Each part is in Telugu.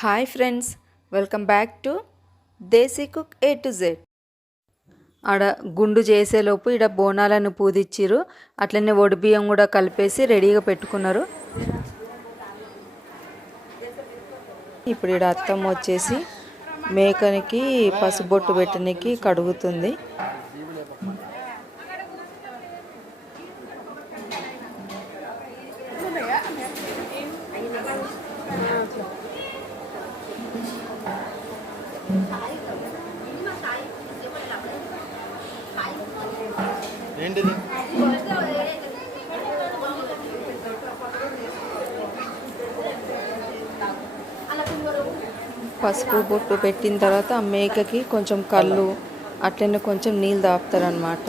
Hi friends, welcome back to desi cook A to Z. ఆడ గుండు చేసేలోపు ఇక్కడ బోనాలను పూదిచ్చిరు. అట్లనే బియ్యం కూడా కలిపేసి రెడీగా పెట్టుకున్నారు. ఇప్పుడు ఇక్కడ అత్తమ్మ వచ్చేసి మేకనికి పసుబొట్టు పెట్టడానికి కడుగుతుంది. పసుపు బొట్టు పెట్టిన తర్వాత ఆ మేకకి కొంచెం కళ్ళు అట్లనే కొంచెం నీళ్ళు తాపుతారనమాట.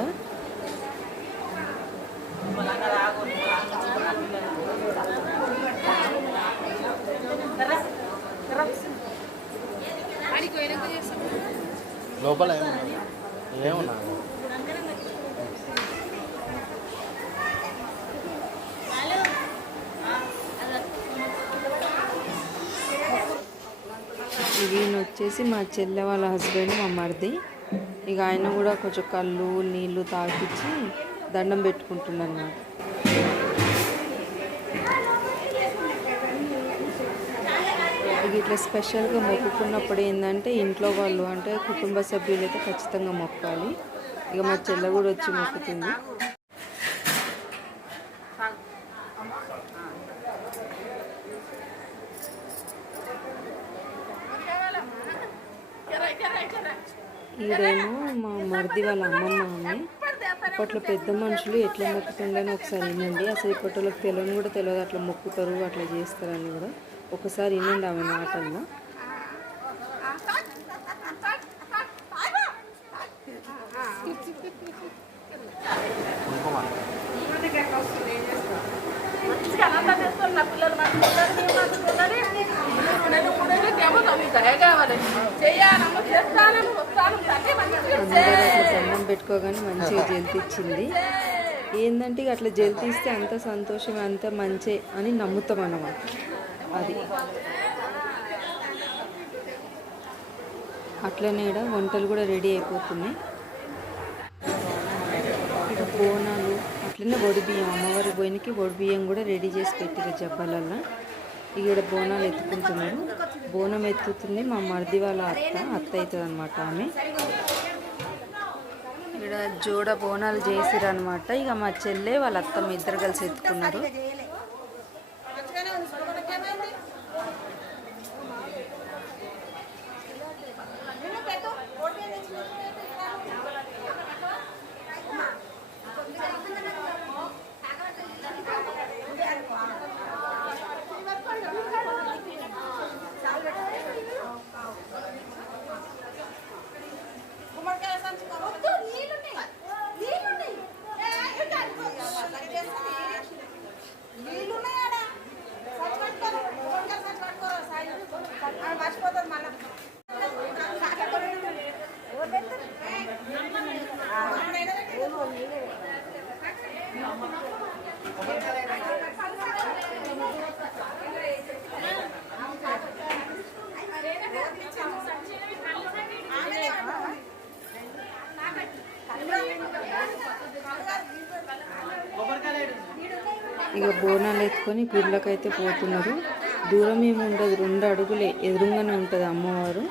లోపల ఈయన వచ్చేసి మా చెల్లె వాళ్ళ హస్బెండ్, మా మరిది. ఇక ఆయన కూడా కొంచెం కళ్ళు నీళ్ళు తాగిచ్చి దండం పెట్టుకుంటున్నారు అన్నమాట. ఇక ఇట్లా స్పెషల్గా మొక్కుకున్నప్పుడు ఏంటంటే ఇంట్లో వాళ్ళు అంటే కుటుంబ సభ్యులు అయితే ఖచ్చితంగా మొక్కాలి. ఇక మా చెల్లె కూడా వచ్చి మొక్కుతుంది. ఈడేమో మా మరిది వాళ్ళ అమ్మమ్మ. అప్పట్లో పెద్ద మనుషులు ఎట్లా మొక్కుతుండని ఒకసారి వినండి. అసలు ఇప్పటిలోకి తెలియని కూడా తెలియదు, అట్లా మొక్కుతారు అట్లా చేస్తారని కూడా ఒకసారి వినండి ఆమె మాటల్లో. దండం పెట్టుకోగానే మంచిగా జల్తిచ్చింది. ఏంటంటే అట్లా జల్తిస్తే అంత సంతోషం, అంత మంచి అని నమ్ముతాం అన్నమాట. అది అట్లనే వంటలు కూడా రెడీ అయిపోతున్నాయి. ఇక బోనాలు అట్లనే బియ్యం, అమ్మవారి బోయినకి బియ్యం కూడా రెడీ చేసి పెట్టారు జబ్బలల్లో. ఇక్కడ బోనాలు ఎత్తుకుంటున్నారు. బోనం ఎత్తుతుంది మా మరిది వాళ్ళ అత్త అవుతుంది అనమాట ఆమె. ఇక్కడ జోడ బోనాలు చేసిరనమాట. ఇక మా చెల్లె వాళ్ళ అత్తమ్మ ఇద్దరు కలిసి ఎత్తుకున్నారు. ఇక బోనాలు ఎత్తుకొని గుళ్ళకైతే పోతున్నారు. దూరం ఏమి ఉండదు, 2 అడుగులే ఎదురుగానే ఉంటుంది అమ్మవారు.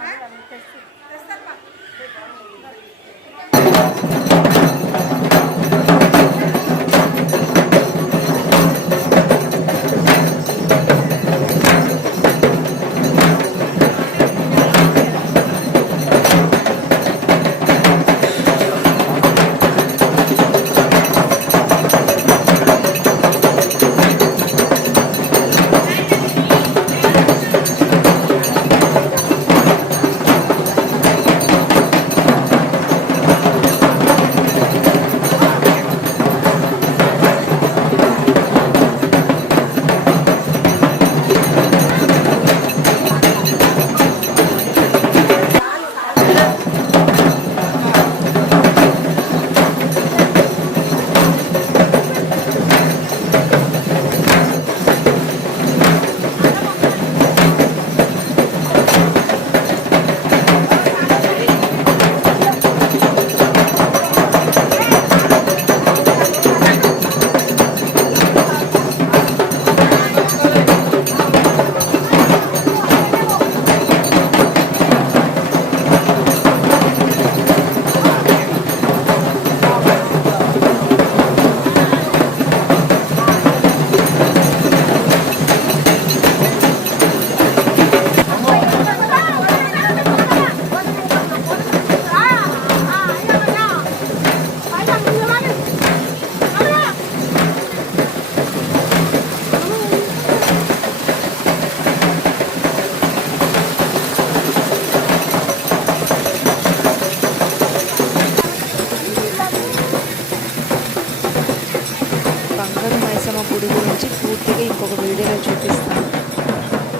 గుడి గురించి పూర్తిగా ఇంకొక వీడియోలో చూపిస్తాను.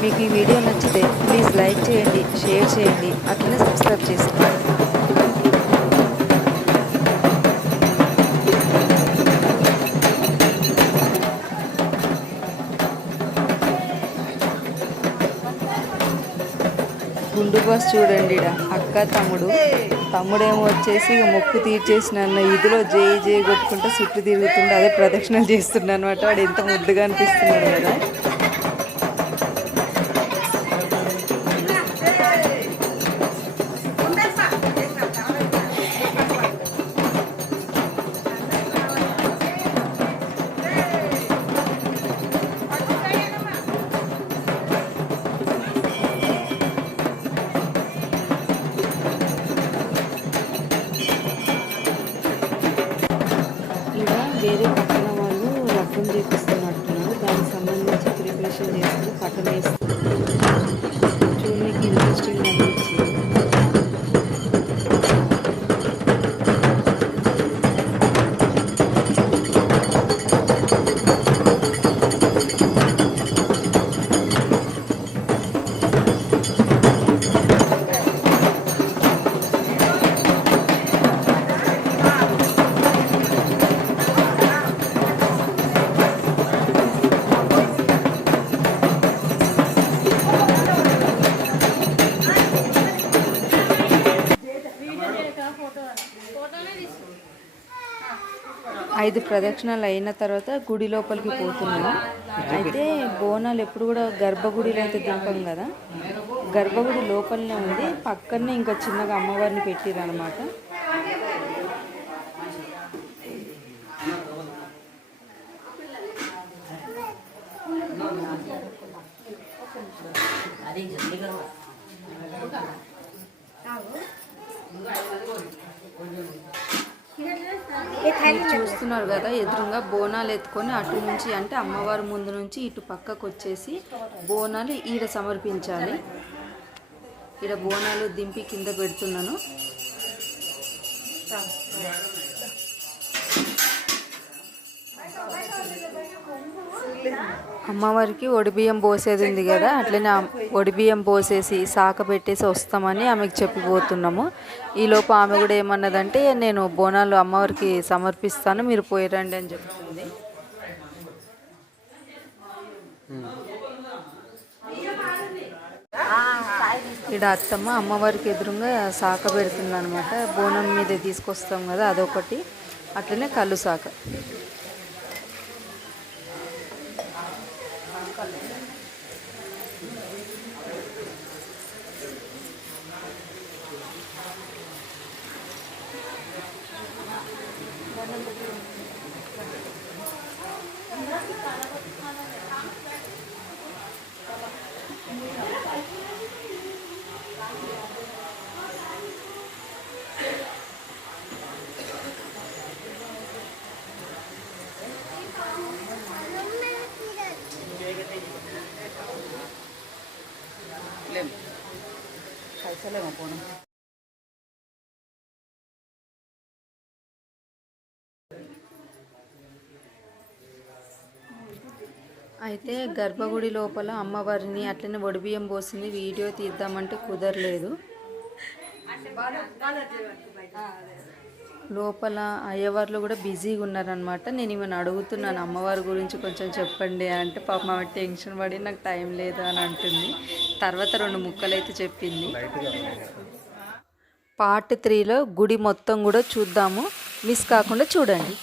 మీకు ఈ వీడియో నచ్చితే ప్లీజ్ లైక్ చేయండి, షేర్ చేయండి, అట్లనే సబ్స్క్రైబ్ చేసుకోండి. గుండు బాస్ చూడండి, అక్క తమ్ముడేమో వచ్చేసి మొక్కు తీర్చేసిన ఇదిలో జై కొట్టుకుంటూ చుట్టూ తిరుగుతుండే, అదే ప్రదక్షిణలు చేస్తుండే అనమాట. వాడు ఎంత ముద్దుగా అనిపిస్తున్నాడు కదా. వేరే పక్కన వాళ్ళు రకం చేపిస్తున్నట్టున్నారు. దానికి సంబంధించి ప్రిపరేషన్ చేస్తారు, పట్టణ వేస్తారు. చూడడానికి ఇంట్రెస్టింగ్ అనిపించింది. ఐదు ప్రదక్షిణాలు అయిన తర్వాత గుడి లోపలికి పోతున్నాము. అయితే బోనాలు ఎప్పుడు కూడా గర్భగుడిలో అయితే దింపం కదా, గర్భగుడి లోపలనే ఉంది. పక్కనే ఇంకా చిన్నగా అమ్మవారిని పెట్టిరు అనమాట. చూస్తున్నారు కదా, ఎదురుగా బోనాలు ఎత్తుకొని అటు నుంచి, అంటే అమ్మవారి ముందు నుంచి ఇటు పక్కకు వచ్చేసి బోనాలు ఈడ సమర్పించాలి. ఈడ బోనాలు దింపి కింద పెడుతున్నాను. అమ్మవారికి ఒడిబియ్యం పోసేది ఉంది కదా, అట్లనే ఒడిబియ్యం పోసేసి సాక పెట్టేసి వస్తామని ఆమెకు చెప్పిపోతున్నాము. ఈలోపు ఆమె కూడా ఏమన్నదంటే, నేను బోనాలు అమ్మవారికి సమర్పిస్తాను, మీరు పోయిరండి అని చెప్తుంది. ఇక్కడ అత్తమ్మ అమ్మవారికి ఎదురుగా సాక పెడుతుంది అనమాట. బోనం మీద తీసుకొస్తాం కదా, అదొకటి, అట్లనే కళ్ళు సాక. అయితే గర్భగుడి లోపల అమ్మవారిని అట్లనే ఒడిబియ్యం పోసింది వీడియో తీద్దామంటే కుదరలేదు. లోపల అయ్యవార్లు కూడా బిజీగా ఉన్నారనమాట. నేను ఈమెను అడుగుతున్నాను, అమ్మవారి గురించి కొంచెం చెప్పండి అంటే, పాపం ఆమె టెన్షన్ పడి నాకు టైం లేదు అని అంటుంది. తర్వాత 2 ముక్కలు అయితే చెప్పింది. పార్ట్ 3లో గుడి మొత్తం కూడా చూద్దాము, మిస్ కాకుండా చూడండి.